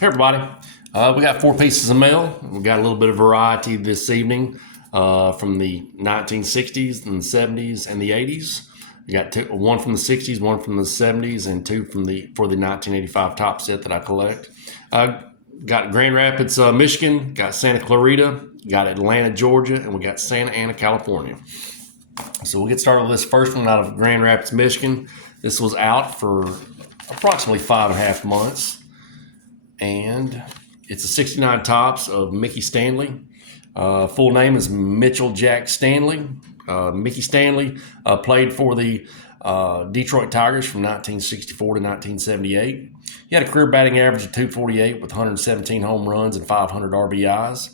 Hey everybody, we got 4 pieces of mail. We got a little bit of variety this evening from the 1960s and the 70s and the 80s. We got one from the 60s, one from the 70s, and two for the 1985 top set that I collect. Got Grand Rapids, Michigan, got Santa Clarita, got Atlanta, Georgia, and we got Santa Ana, California. So we'll get started with this first one out of Grand Rapids, Michigan. This was out for approximately 5.5 months. And it's a 69 tops of Mickey Stanley. Full name is Mitchell Jack Stanley. Mickey Stanley played for the Detroit Tigers from 1964 to 1978. He had a career batting average of 248 with 117 home runs and 500 RBIs.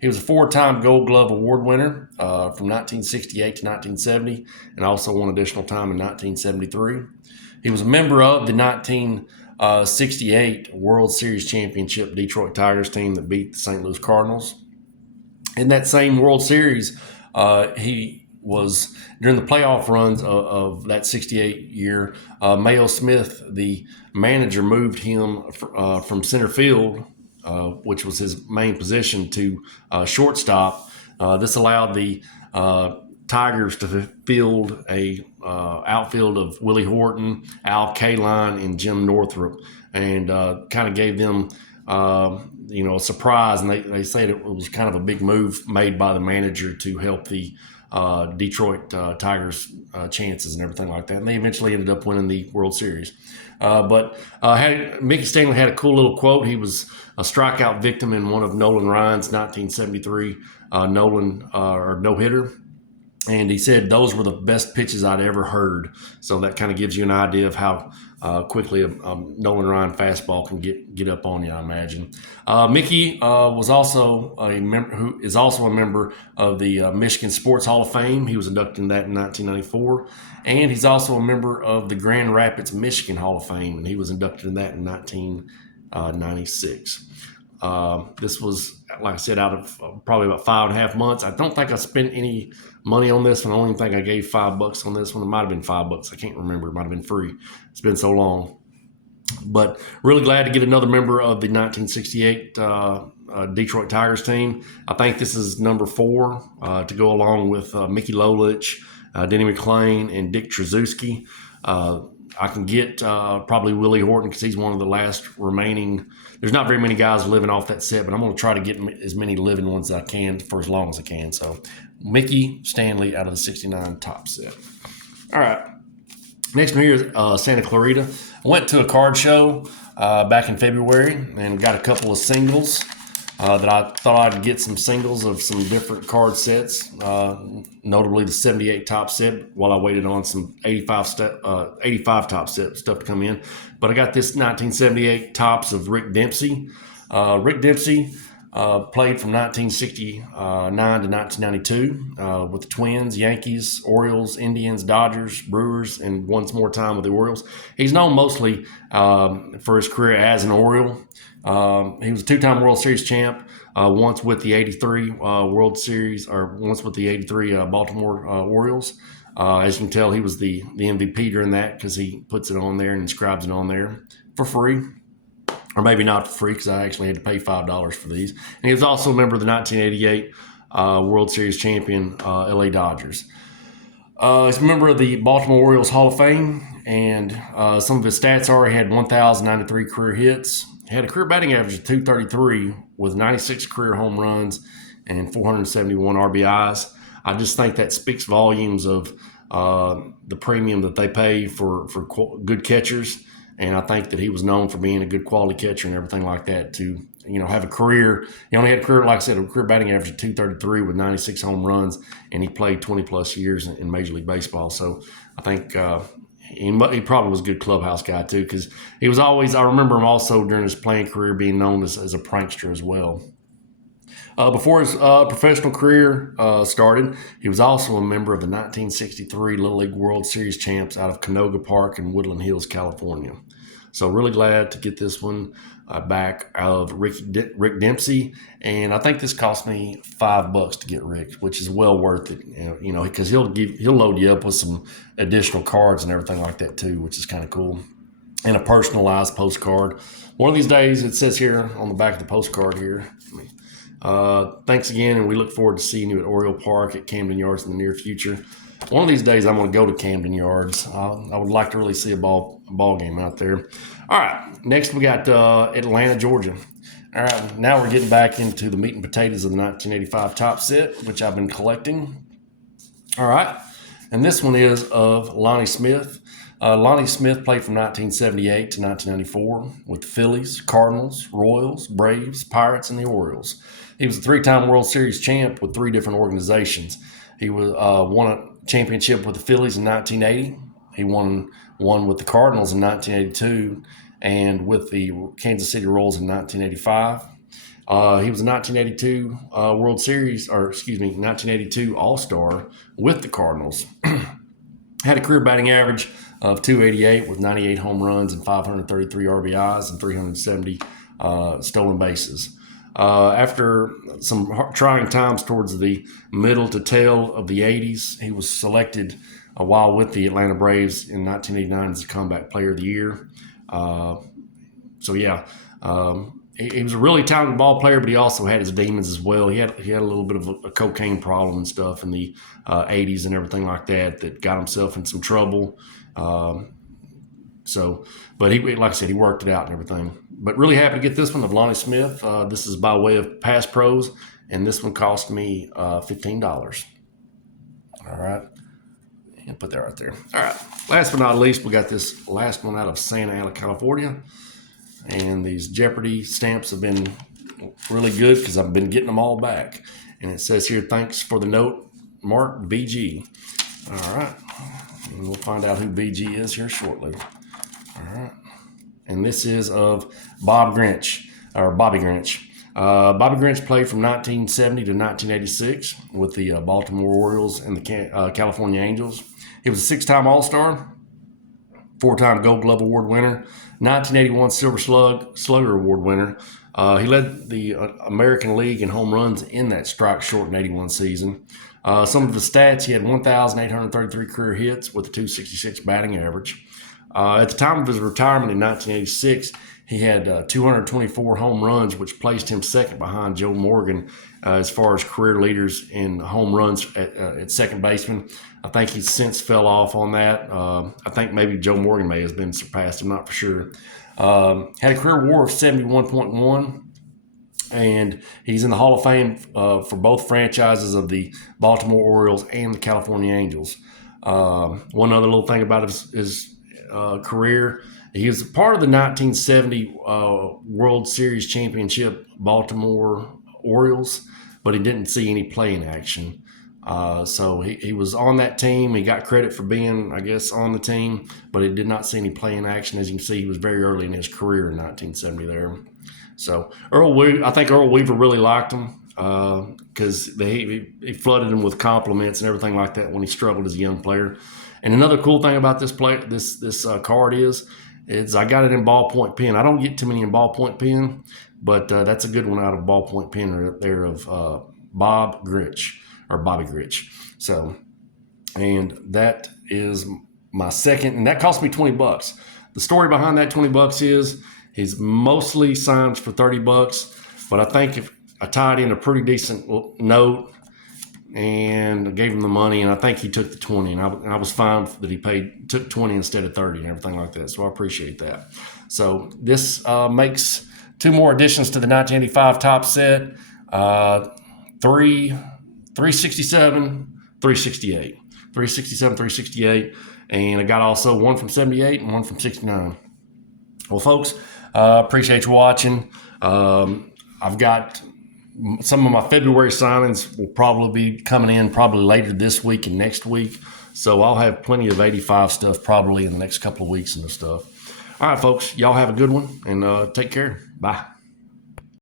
He was a 4-time Gold Glove Award winner from 1968 to 1970 and also one additional time in 1973. He was a member of the 1968 World Series Championship Detroit Tigers team that beat the St. Louis Cardinals. In that same World Series, he was, during the playoff runs of that 68 year, Mayo Smith, the manager, moved him from center field, which was his main position, to shortstop. This allowed the Tigers to field a outfield of Willie Horton, Al Kaline, and Jim Northrup, and kind of gave them a surprise. And they said it was kind of a big move made by the manager to help the Detroit Tigers' chances and everything like that. And they eventually ended up winning the World Series. But Mickey Stanley had a cool little quote. He was a strikeout victim in one of Nolan Ryan's 1973 no-hitter. And he said those were the best pitches I'd ever heard. So that kind of gives you an idea of how quickly a Nolan Ryan fastball can get up on you, I imagine. Mickey was also a member, who is also a member of the Michigan Sports Hall of Fame. He was inducted in that in 1994. And he's also a member of the Grand Rapids, Michigan Hall of Fame, and he was inducted in that in 1996. This was, like I said, out of probably about 5.5 months. I don't think I spent any money on this one. I only think I gave $5 on this one. It might have been $5. I can't remember. It might have been free. It's been so long. But really glad to get another member of the 1968 Detroit Tigers team. I think this is number 4 to go along with Mickey Lolich, Denny McClain, and Dick Trzeski. I can get probably Willie Horton because he's one of the last remaining. There's not very many guys living off that set, but I'm going to try to get as many living ones as I can for as long as I can. So Mickey Stanley out of the 69 top set. All right. Next one here is Santa Clarita. I went to a card show back in February and got a couple of singles. That I thought I'd get some singles of some different card sets, notably the 78 top set, while I waited on some 85 top set stuff to come in. But I got this 1978 tops of Rick Dempsey. Rick Dempsey played from 1969 to 1992 with the Twins, Yankees, Orioles, Indians, Dodgers, Brewers, and once more time with the Orioles. He's known mostly for his career as an Oriole. He was a 2-time World Series champ, once with the 83 World Series, or once with the 83 Baltimore Orioles. As you can tell, he was the MVP during that because he puts it on there and inscribes it on there for free. Or maybe not for free because I actually had to pay $5 for these. And he was also a member of the 1988 World Series champion LA Dodgers. He's a member of the Baltimore Orioles Hall of Fame, and some of his stats are he had 1,093 career hits. He had a career batting average of 233 with 96 career home runs and 471 RBIs. I just think that speaks volumes of the premium that they pay for good catchers. And I think that he was known for being a good quality catcher and everything like that to, have a career. He only had a career, like I said, a career batting average of 233 with 96 home runs, and he played 20 plus years in Major League Baseball. So I think he probably was a good clubhouse guy too, because he was always, I remember him also during his playing career being known as a prankster as well. Before his professional career started, he was also a member of the 1963 Little League World Series champs out of Canoga Park in Woodland Hills, California. So really glad to get this one back out of Rick Dempsey. And I think this cost me $5 to get Rick, which is well worth it, because he'll load you up with some additional cards and everything like that too, which is kind of cool. and a personalized postcard. One of these days, it says here on the back of the postcard here, thanks again, and we look forward to seeing you at Oriole Park at Camden Yards in the near future. One of these days, I'm going to go to Camden Yards. I would like to really see a ball game out there. All right, next we got Atlanta, Georgia. All right, now we're getting back into the meat and potatoes of the 1985 Top Set, which I've been collecting. All right, and this one is of Lonnie Smith. Lonnie Smith played from 1978 to 1994 with the Phillies, Cardinals, Royals, Braves, Pirates, and the Orioles. He was a three-time World Series champ with three different organizations. He won a championship with the Phillies in 1980. He won one with the Cardinals in 1982 and with the Kansas City Royals in 1985. He was a 1982 1982 All-Star with the Cardinals. Had a career batting average of .288 with 98 home runs and 533 RBIs and 370 stolen bases. After some trying times towards the middle to tail of the 80s, he was selected while with the Atlanta Braves in 1989 as a Comeback Player of the Year. He was a really talented ball player, but he also had his demons as well. He had a little bit of a cocaine problem and stuff in the 80s and everything like that got himself in some trouble. But he, like I said, he worked it out and everything. But really happy to get this one of Lonnie Smith. This is by way of Pass Pros, and this one cost me $15. All right. And put that right there. All right. Last but not least, we got this last one out of Santa Ana, California. And these Jeopardy stamps have been really good because I've been getting them all back. And it says here, thanks for the note, Mark BG. All right. And we'll find out who BG is here shortly. All right. And this is of Bobby Grinch. Bobby Grinch played from 1970 to 1986 with the Baltimore Orioles and the California Angels. He was a six-time All-Star, four-time Gold Glove Award winner, 1981 Silver Slugger Award winner. He led the American League in home runs in that strike-shortened 81 season. Some of the stats, he had 1,833 career hits with a .266 batting average. At the time of his retirement in 1986, he had 224 home runs, which placed him second behind Joe Morgan as far as career leaders in home runs at second baseman. I think he's since fell off on that. I think maybe Joe Morgan may have been surpassed. I'm not for sure. Had a career WAR of 71.1. And he's in the Hall of Fame for both franchises of the Baltimore Orioles and the California Angels. One other little thing about his career, he was part of the 1970 World Series Championship Baltimore Orioles, but he didn't see any playing action. So he was on that team. He got credit for being, I guess, on the team, but he did not see any playing action. As you can see, he was very early in his career in 1970 there. So I think Earl Weaver really liked him because he flooded him with compliments and everything like that when he struggled as a young player. And another cool thing about this card is I got it in ballpoint pen. I don't get too many in ballpoint pen, but that's a good one out of ballpoint pen right there of Bobby Grinch. So, and that is my second, and that cost me $20. The story behind that $20 is he's mostly signs for $30, but I think if I tied in a pretty decent note and gave him the money, and I think he took the 20, and I was fine that he took 20 instead of 30 and everything like that. So I appreciate that. So this makes two more additions to the 1985 Top Set, 367, 368. 367, 368, and I got also one from 78 and one from 69. Well, folks, appreciate you watching. I've got some of my February signings will probably be coming in probably later this week and next week. So I'll have plenty of 85 stuff probably in the next couple of weeks and stuff. All right, folks, y'all have a good one and take care. Bye.